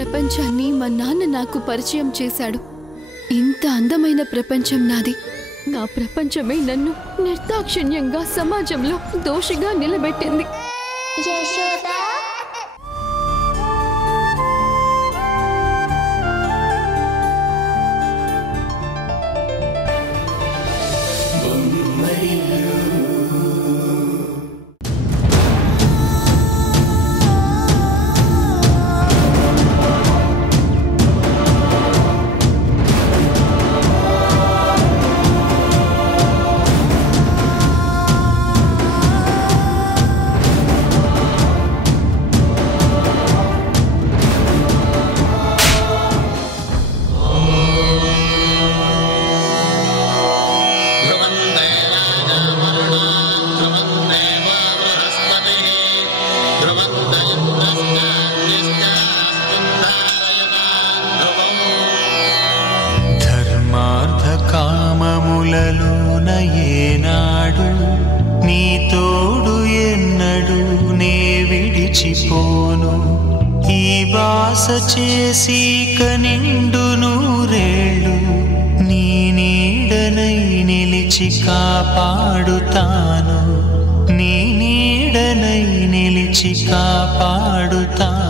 ప్రపంచాన్ని మా నాన్న నాకు పరిచయం చేశాడు. ఇంత అందమైన ప్రపంచం నాది. నా ప్రపంచమే నన్ను నిర్దాక్షిణ్యంగా సమాజంలో దోషిగా నిలబెట్టింది. ఏనాడు నీ తోడు ఎన్నడు నే విడిచిపోను. ఈ బాస చేసి కనిండు నూరేళ్ళు నీ నీడనై నిలిచి కాపాడుతాను. నీ నీడనై నిలిచి కాపాడుతాను.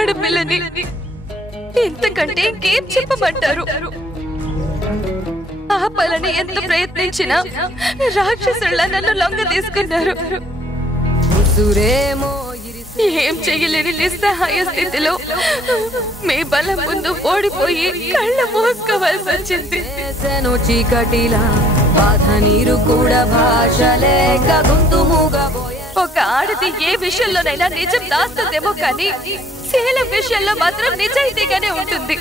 ఆడపిల్లని ఇంతకంటే ఇంకేం చెప్పమంటారు? ఆపాలని ఎంత ప్రయత్నించినా రాక్షసుల్లా నన్ను లొంగ తీసుకున్నారు. ఏం చెయ్యలేని నిస్సహాయ స్థితిలో మీ బలం ముందు ఓడిపోయి కళ్ళ మోసుకోవాల్సి వచ్చింది. చీకటిలా బాధ నీరు కూడా భాష లేక ఒక ఆడది ఏ విషయంలోనైనా నిజం దాస్తుందేమో కానీ శీలం విషయంలో మాత్రం నిజాయితీగానే ఉంటుంది.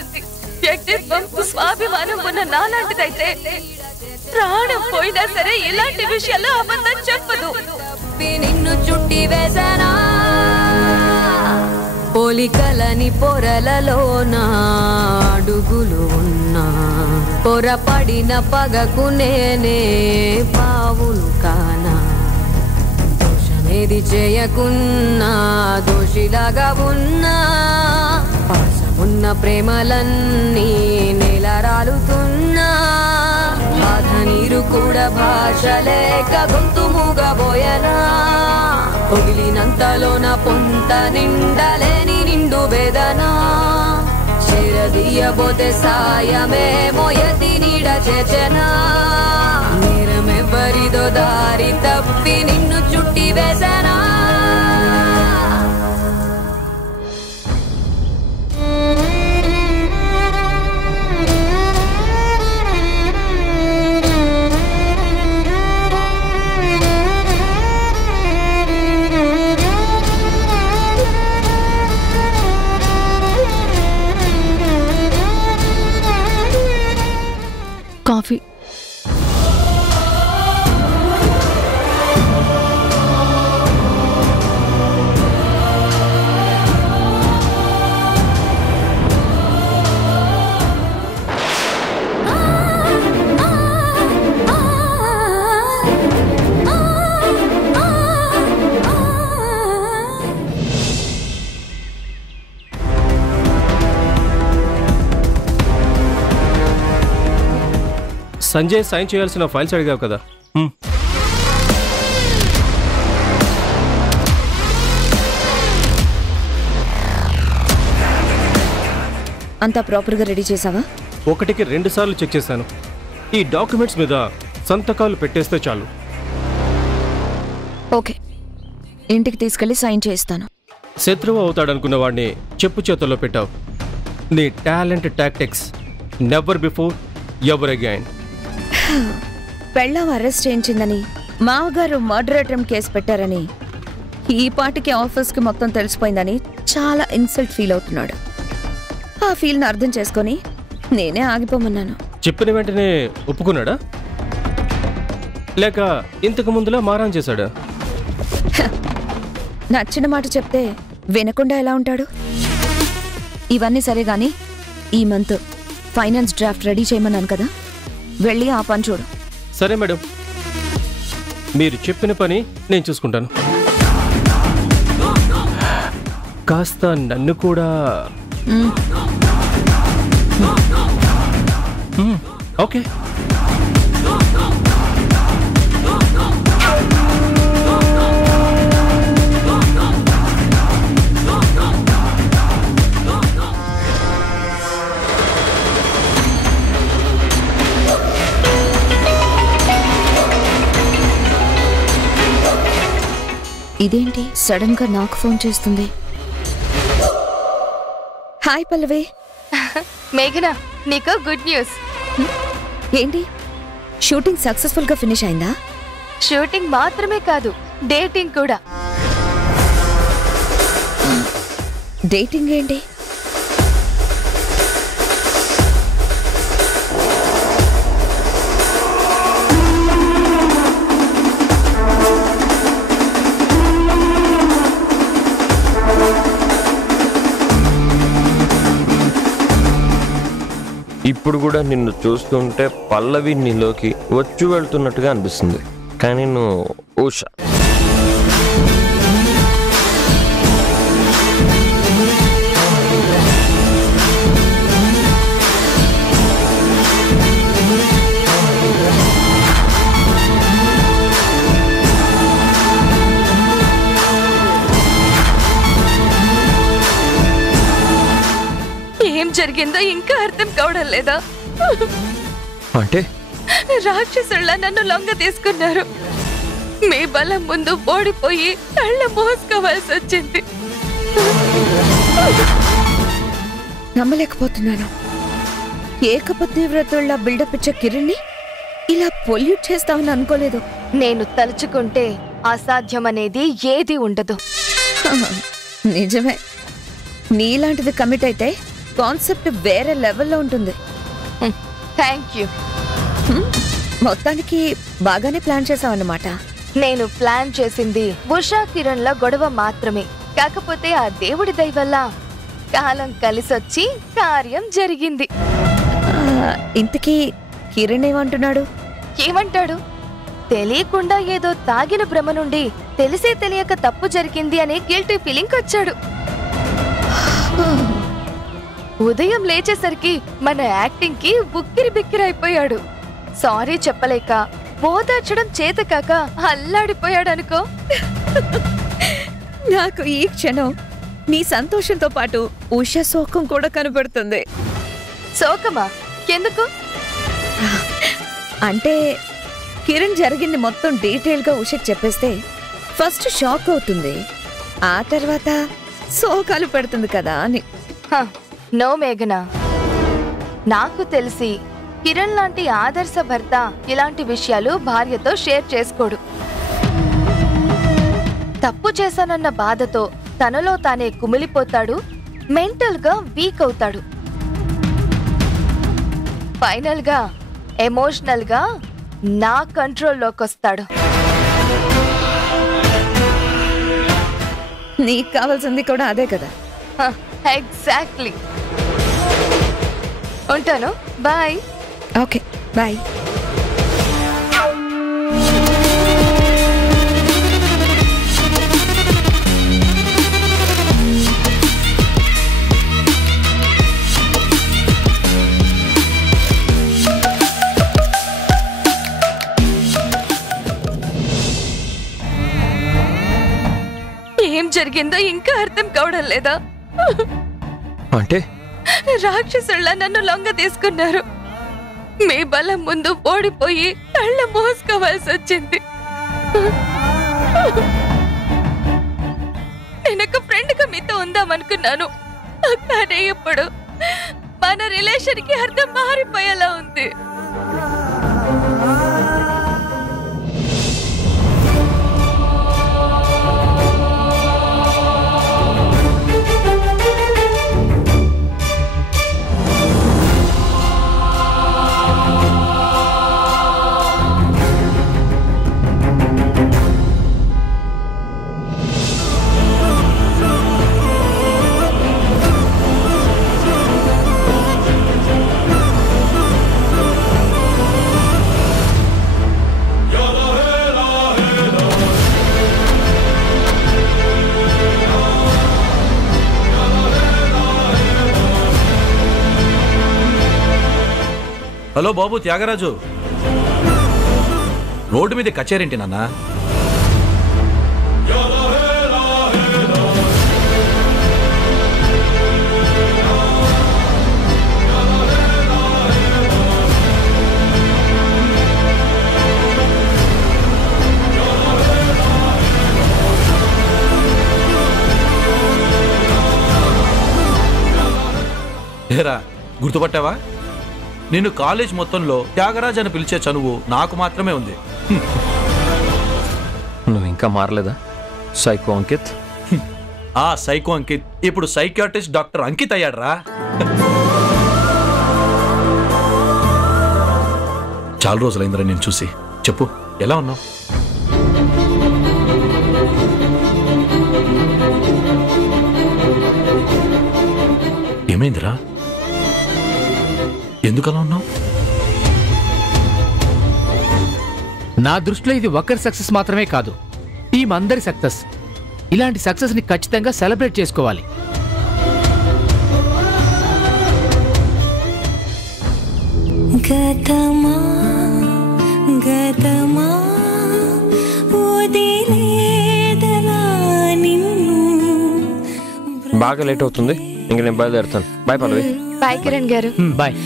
వ్యక్తిత్వం స్వాభిమానం ఉన్న నాలాంటిదైతే ప్రాణం పోయినా సరే ఇలాంటి విషయాల్లో అబద్ధం చెప్పదు. నిన్ను చుట్టి వేసనా పోలికలని పొరలలో నా అడుగులు ఉన్నా పొరపడిన పగకు నేనే పావులు కానా. దోషమేది చేయకున్నా దోషిలాగా ఉన్నా పాసమున్న ప్రేమలన్నీ నెలరాలుతున్నా బాధ నీరు కూడా భాష లేక గొంతు మూగబోయనా. పొగిలినంతలోన పొంత నిండలేని నిండు వేదనా చేరదీయబోతే సాయమే మోయతి నీడ చేచనా. నేరమెవ్వరిదో దారి తప్పి నిన్ను చుట్టి వేసనా. కాఫీ. సంజయ్ సైన్ చేయాల్సిన ఫైల్స్ అడిగావు కదా. అంతా ప్రాపర్గా రెడీ చేసావా? ఒకటికి 2 సార్లు చెక్ చేశాను. ఈ డాక్యుమెంట్స్ మీద సంతకాలు పెట్టేస్తే చాలు. ఓకే, ఇంటికి తీసుకెళ్లి సైన్ చేయిస్తాను. శత్రువు అవుతాడనుకున్న వాడిని చెప్పు చేతుల్లో పెట్టావు. నీ talent tactics never before ever again. పెళ్ళాం అరెస్ట్ చేయించిందని, మావగారు మర్డర్ అటెంప్ట్ కేసు పెట్టారని, ఈ పాటికి ఆఫీస్కి మొత్తం తెలిసిపోయిందని చాలా ఇన్సల్ట్ ఫీల్ అవుతున్నాడు. ఆ ఫీల్ని అర్థం చేసుకొని నేనే ఆగిపోమన్నాను. చెప్పిన వెంటనే ఒప్పుకున్నాడా, లేక ఇంతకు ముందులా మారాన్ చేశాడా? నచ్చిన మాట చెప్తే వినకుండా ఎలా ఉంటాడు? ఇవన్నీ సరే గాని ఈ మంత్ ఫైనాన్స్ డ్రాఫ్ట్ రెడీ చేయమన్నాను కదా, వెళ్ళి ఆ పని చూడు. సరే మేడం, మీరు చెప్పిన పని నేను చూసుకుంటాను. కాస్త నన్ను కూడా. ఓకే. ఇదేంటి సడన్ గా నాకు ఫోన్ చేస్తుంది? హాయ్ పల్లవి. మేఘనా, నీకు గుడ్ న్యూస్. ఏంటి, షూటింగ్ సక్సెస్ఫుల్ గా ఫినిష్ అయిందా? షూటింగ్ మాత్రమే కాదు, డేటింగ్ కూడా. డేటింగ్ ఏంటి? ఇప్పుడు కూడా నిన్ను చూస్తుంటే పల్లవి నీలోకి వచ్చి వెళ్తున్నట్టుగా అనిపిస్తుంది, కానీ నువ్వు ఉష. ఏం జరిగిందో ఇంకా అర్థం కావడం లేదా? అంటే రాక్షసుల్లా నన్ను లొంగ తీసుకున్నారు. మీ బలం ముందు ఓడిపోయి కళ్ళ మోసుకోవాల్సి వచ్చింది. నమ్మలేకపోతున్నాను. ఏకపత్ని వ్రతుల్లా బిల్డప్ ఇచ్చే కిరణ్ని ఇలా పొల్యూట్ చేస్తామని అనుకోలేదు. నేను తలుచుకుంటే అసాధ్యమనేది ఏది ఉండదు. నిజమే, నీలాంటిది కమిట్ అయితే కాన్సెప్ట్ వేరే లెవెల్లో ఉంటుంది. Thank you. మొత్తానికి బాగానే ప్లాన్ చేసావన్నమాట. నేను ప్లాన్ చేసింది ఉషా కిరణ్ల గొడవ మాత్రమే. కాకపోతే ఆ దేవుడి దయ వల్ల కాలం కలిసొచ్చి కార్యం జరిగింది. ఇంతకీ కిరణ్ ఏమంటున్నాడు? ఏమంటాడు? తెలియకుండా ఏదో తాగిన భ్రమ నుండి తెలిసే తెలియక తప్పు జరిగింది అనే గిల్టీ ఫీలింగ్ వచ్చాడు. ఉదయం లేచేసరికి మన యాక్టింగ్ కి ఉక్కిరి బిక్కిరైపోయాడు. సారీ చెప్పలేక, ఓదార్చడం చేతకాక అల్లాడిపోయాడు అనుకో. నాకు ఈ క్షణం నీ సంతోషంతో పాటు ఉష శోకం కూడా కనబడుతుంది. శోకమా? ఎందుకు? అంటే కిరణ్ జరిగింది మొత్తం డీటెయిల్ గా ఉషకి చెప్పేస్తే ఫస్ట్ షాక్ అవుతుంది, ఆ తర్వాత శోకాలు పెడుతుంది కదా అని. నో మేఘనా, నాకు తెలిసి కిరణ్ లాంటి ఆదర్శ భర్త ఇలాంటి విషయాలు భార్యతో షేర్ చేసుకోడు. తప్పు చేశానన్న బాధతో తనలో తానే కుమిలిపోతాడు, మెంటల్ గా వీక్ అవుతాడు. ఫైనల్ గా ఎమోషనల్ గా నా కంట్రోల్లోకి వస్తాడు. నీకు కావాల్సింది కూడా అదే కదా? ఎగ్జాక్ట్లీ. ఉంటాను, బాయ్. Okay, bye. ఏం జరిగిందో ఇంకా అర్థం కావడం లేదా? అంటే రాక్షసుళ్ళ నన్ను లొంగ తీసుకున్నారు. మీ బలం ముందు ఓడిపోయి కళ్ళ మోసుకోవాల్సి వచ్చింది. నేనొక ఫ్రెండ్గా మీతో ఉందామనుకున్నాను, కానీ ఇప్పుడు మన రిలేషన్ కి అర్థం మారిపోయేలా ఉంది. హలో బాబు త్యాగరాజు, రోడ్డు మీద కచేరేంటి నాన్న? ఏరా, గుర్తుపట్టావా? నిన్ను కాలేజ్ మొత్తంలో త్యాగరాజ్ అని పిలిచే చనువు నాకు మాత్రమే ఉంది. నువ్వు ఇంకా మారలేదా సైకో అంకిత్? ఆ సైకో అంకిత్ ఇప్పుడు సైకియాట్రిస్ట్ డాక్టర్ అంకిత్ అయ్యాడ్రా. చాలా రోజులైందిరా నేను చూసి. చెప్పు, ఎలా ఉన్నావు? ఏమైందిరా? ఎందుకలా ఉన్నావు? నా దృష్టిలో ఇది ఒక్కరి సక్సెస్ మాత్రమే కాదు, టీం అందరి సక్సెస్. ఇలాంటి సక్సెస్ ని ఖచ్చితంగా సెలబ్రేట్ చేసుకోవాలి. బాగా లేట్ అవుతుంది, ఇంక నేను బయలుదేరుతాను. బాయ్ పల్లవి. బాయ్ కిరణ్ గారు. బాయ్.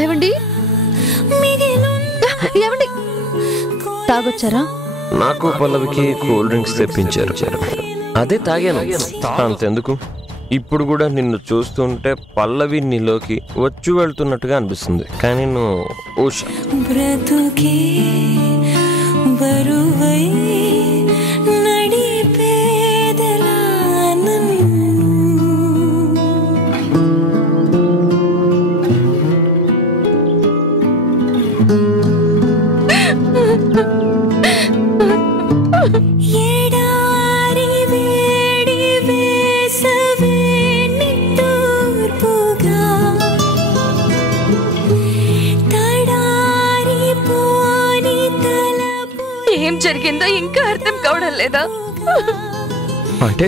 ఏమండి ఏమండి, తాగొచ్చారా? నాకు పల్లవికి కూల్ డ్రింక్స్ తెప్పించారు, అదే తాగాను. అంతెందుకు, ఇప్పుడు కూడా నిన్ను చూస్తుంటే పల్లవి నీలోకి వచ్చి వెళ్తున్నట్టుగా అనిపిస్తుంది. కానీ నువ్వు ఉషా ఏం జరిగిందో ఇంకా అర్థం కావడం లేదా? అంటే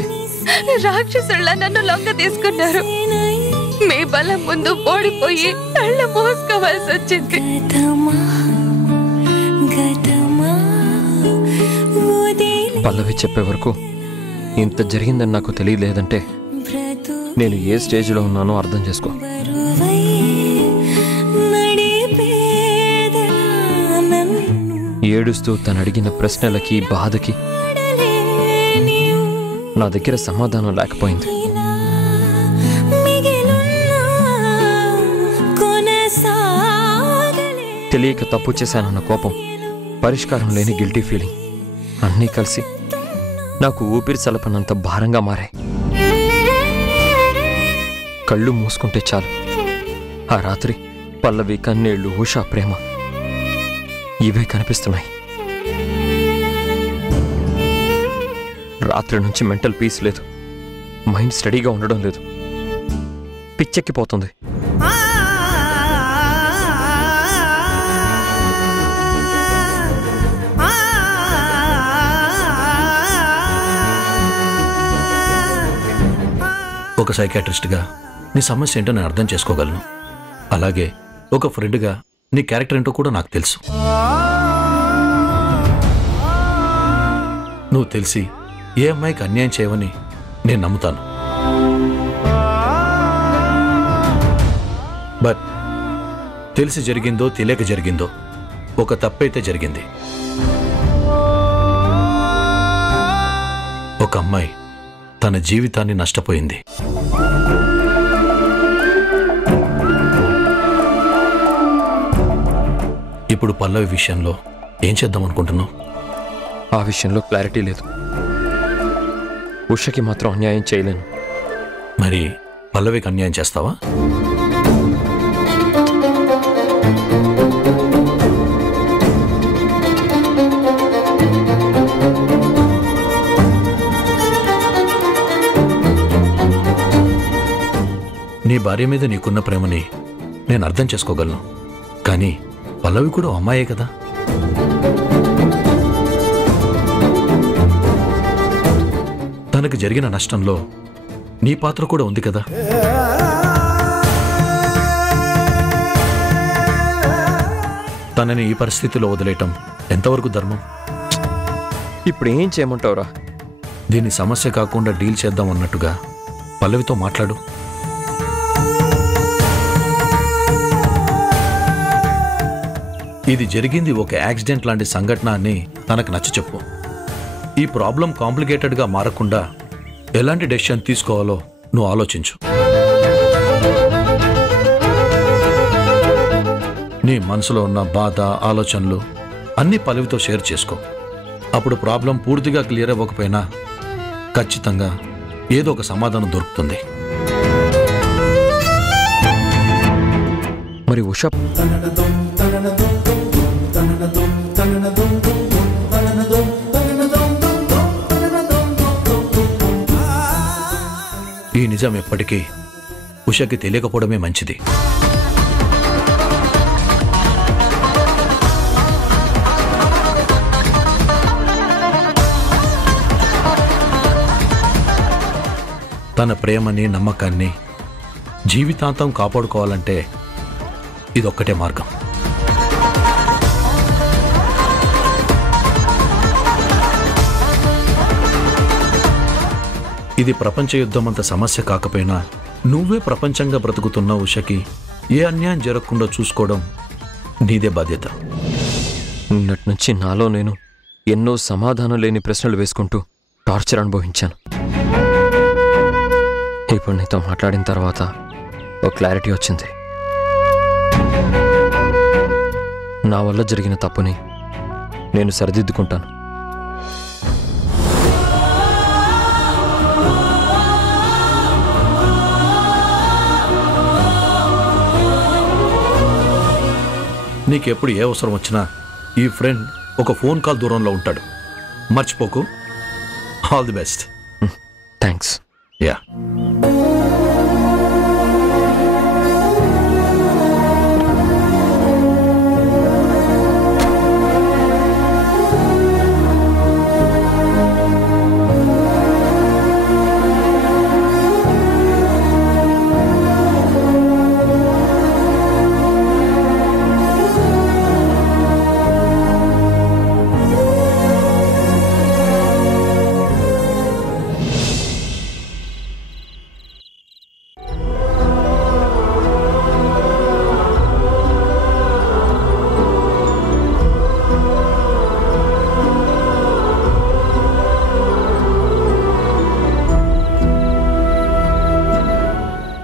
రాక్షసుళ్ళ నన్ను లొంగ తీసుకున్నారు. మీ బలం ముందు ఓడిపోయి కళ్ళ మోసుకోవాల్సి వచ్చింది. పల్లవి చెప్పే వరకు ఇంత జరిగిందని నాకు తెలియలేదంటే నేను ఏ స్టేజ్లో ఉన్నానో అర్థం చేసుకో. ఏడుస్తూ తను అడిగిన ప్రశ్నలకి బాధకి నా దగ్గర సమాధానం లేకపోయింది. తెలియక తప్పు చేశానన్న కోపం, పరిష్కారం లేని గిల్టీ ఫీలింగ్ అన్నీ కలిసి నాకు ఊపిరి సలపనంత భారంగా మారాయి. కళ్ళు మూసుకుంటే చాలు ఆ రాత్రి పల్లవి కన్నీళ్లు, ఉషా ప్రేమ ఇవే కనిపిస్తున్నాయి. రాత్రి నుంచి మెంటల్ పీస్ లేదు, మైండ్ స్టడీగా ఉండడం లేదు, పిచ్చెక్కిపోతుంది. ఒక సైకాట్రిస్ట్గా నీ సమస్య ఏంటో నేను అర్థం చేసుకోగలను. అలాగే ఒక ఫ్రెండ్గా నీ క్యారెక్టర్ ఏంటో కూడా నాకు తెలుసు. నువ్వు తెలిసి ఏ అమ్మాయికి అన్యాయం చేయవని నేను నమ్ముతాను. బట్ తెలిసి జరిగిందో తెలియక జరిగిందో ఒక తప్పైతే జరిగింది. ఒక అమ్మాయి తన జీవితాన్ని నష్టపోయింది. ఇప్పుడు పల్లవి విషయంలో ఏం చేద్దాం అనుకుంటున్నావు? ఆ విషయంలో క్లారిటీ లేదు. ఉషకి మాత్రం అన్యాయం చేయలేను. మరి పల్లవికి అన్యాయం చేస్తావా? నీ భార్య మీద నీకున్న ప్రేమని నేను అర్థం చేసుకోగలను. కానీ పల్లవి కూడా అమ్మాయే కదా. తనకు జరిగిన నష్టంలో నీ పాత్ర కూడా ఉంది కదా. తనని ఈ పరిస్థితిలో వదిలేయటం ఎంతవరకు ధర్మం? ఇప్పుడు ఏం చేయమంటావురా? దీన్ని సమస్య కాకుండా డీల్ చేద్దాం అన్నట్టుగా పల్లవితో మాట్లాడు. ఇది జరిగింది ఒక యాక్సిడెంట్ లాంటి సంఘటన అని తనకు నచ్చ చెప్పు. ఈ ప్రాబ్లం కాంప్లికేటెడ్గా మారకుండా ఎలాంటి డెసిషన్ తీసుకోవాలో నువ్వు ఆలోచించు. నీ మనసులో ఉన్న బాధ, ఆలోచనలు అన్నీ పల్లవితో షేర్ చేసుకో. అప్పుడు ప్రాబ్లం పూర్తిగా క్లియర్ అవ్వకపోయినా ఖచ్చితంగా ఏదో ఒక సమాధానం దొరుకుతుంది. మరి ఉష ఈ నిజం ఎప్పటికీ ఉషకి తెలియకపోవడమే మంచిది. తన ప్రేమని, నమ్మకాన్ని జీవితాంతం కాపాడుకోవాలంటే ఇదొక్కటే మార్గం. ఇది ప్రపంచ యుద్ధం అంత సమస్య కాకపోయినా నువ్వే ప్రపంచంగా బ్రతుకుతున్న ఉషకి ఏ అన్యాయం జరగకుండా చూసుకోవడం నీదే బాధ్యత. నిన్నటి నుంచి నాలో నేను ఎన్నో సమాధానం లేని ప్రశ్నలు వేసుకుంటూ టార్చర్ అనుభవించాను. ఇప్పుడు నీతో మాట్లాడిన తర్వాత ఒక క్లారిటీ వచ్చింది. నా వల్ల జరిగిన తప్పుని నేను సరిదిద్దుకుంటాను. నీకెప్పుడు ఏ అవసరం వచ్చినా ఈ ఫ్రెండ్ ఒక ఫోన్ కాల్ దూరంలో ఉంటాడు. మర్చిపోకు. All the best. Thanks. Yeah.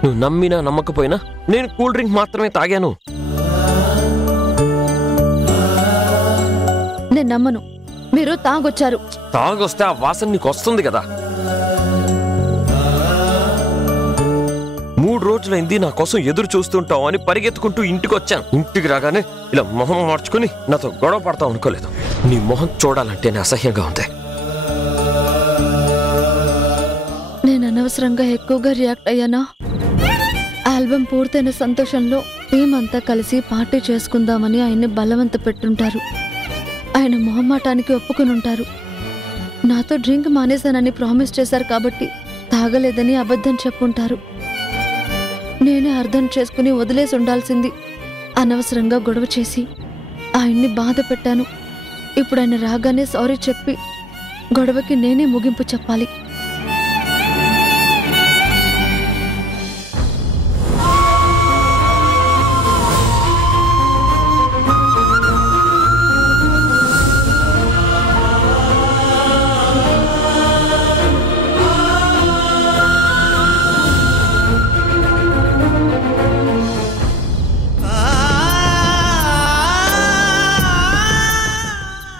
నువ్వు నమ్మినా నమ్మకపోయినా నేను కూల్ డ్రింక్ మాత్రమే తాగాను. నేను నమ్మను. మీరు తాగొచ్చారు. తాగొస్తే ఆ వాసన నీకు వస్తుంది కదా. 3 రోజులైంది నా కోసం ఎదురు చూస్తుంటావు అని పరిగెత్తుకుంటూ ఇంటికి వచ్చాను. ఇంటికి రాగానే ఇలా మొహం మార్చుకుని నాతో గొడవ పడతావు అనుకోలేదు. నీ మొహం చూడాలంటేనే అసహ్యంగా ఉంది. నేను అనవసరంగా ఎక్కువగా రియాక్ట్ అయ్యానా? ఆల్బమ్ పూర్తయిన సంతోషంలో టీం అంతా కలిసి పార్టీ చేసుకుందామని ఆయన్ని బలవంత పెట్టుంటారు. ఆయన మొహమాటానికి ఒప్పుకుని ఉంటారు. నాతో డ్రింక్ మానేశానని ప్రామిస్ చేశారు కాబట్టి తాగలేదని అబద్ధం చెప్పుంటారు. నేనే అర్థం చేసుకుని వదిలేసి ఉండాల్సింది. అనవసరంగా గొడవ చేసి ఆయన్ని బాధ పెట్టాను. ఇప్పుడు ఆయన రాగానే సారీ చెప్పి గొడవకి నేనే ముగింపు చెప్పాలి.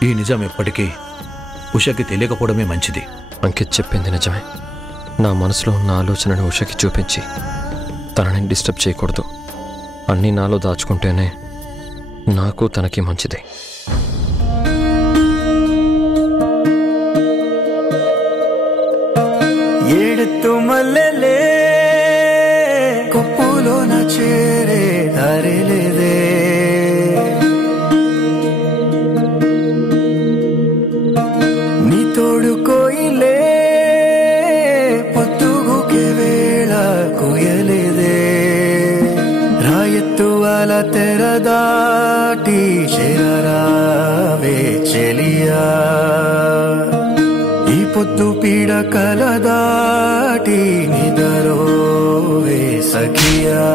ఈ నిజం ఎప్పటికీ ఉషకి తెలియకపోవడమే మంచిది. అంకిత్ చెప్పింది నిజమే. నా మనసులో ఉన్న ఆలోచనను ఉషకి చూపించి తనని డిస్టర్బ్ చేయకూడదు. అన్నీ నాలో దాచుకుంటేనే నాకు తనకి మంచిది. ఏడుతూ మల్లెలే కొప్పులోన చేరే దారిలేదే, నీ తోడు కోయిలే పొత్తుగుకే వేళ కోయలేదే, రాయెత్తు అల తెర దాటి చేరరావే చెలియా, ఈ పొద్దు పీడ కల దాటి నిదరోవే సఖియా.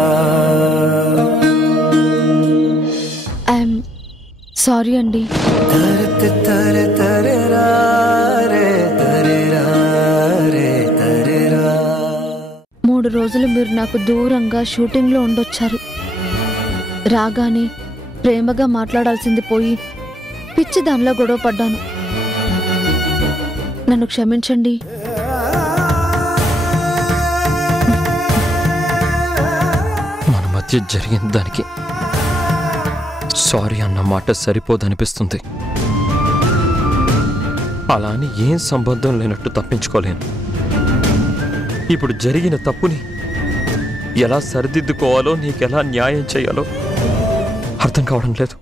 ఐఎమ్ సారీ అండి. తరత తర తరరా రే తరరా రే తరరా. 3 రోజులు మీరు నాకు దూరంగా షూటింగ్లో ఉండొచ్చారు. రాగానే ప్రేమగా మాట్లాడాల్సింది పోయి పిచ్చి దానిలో గొడవ పడ్డాను. నన్ను క్షమించండి. మన మధ్య జరిగిన దానికి సారీ అన్న మాట సరిపోదనిపిస్తుంది. అలా అని ఏం సంబంధం లేనట్టు తప్పించుకోలేను. ఇప్పుడు జరిగిన తప్పుని ఎలా సరిదిద్దుకోవాలో, నీకెలా న్యాయం చేయాలో అర్థం కావడం లేదు.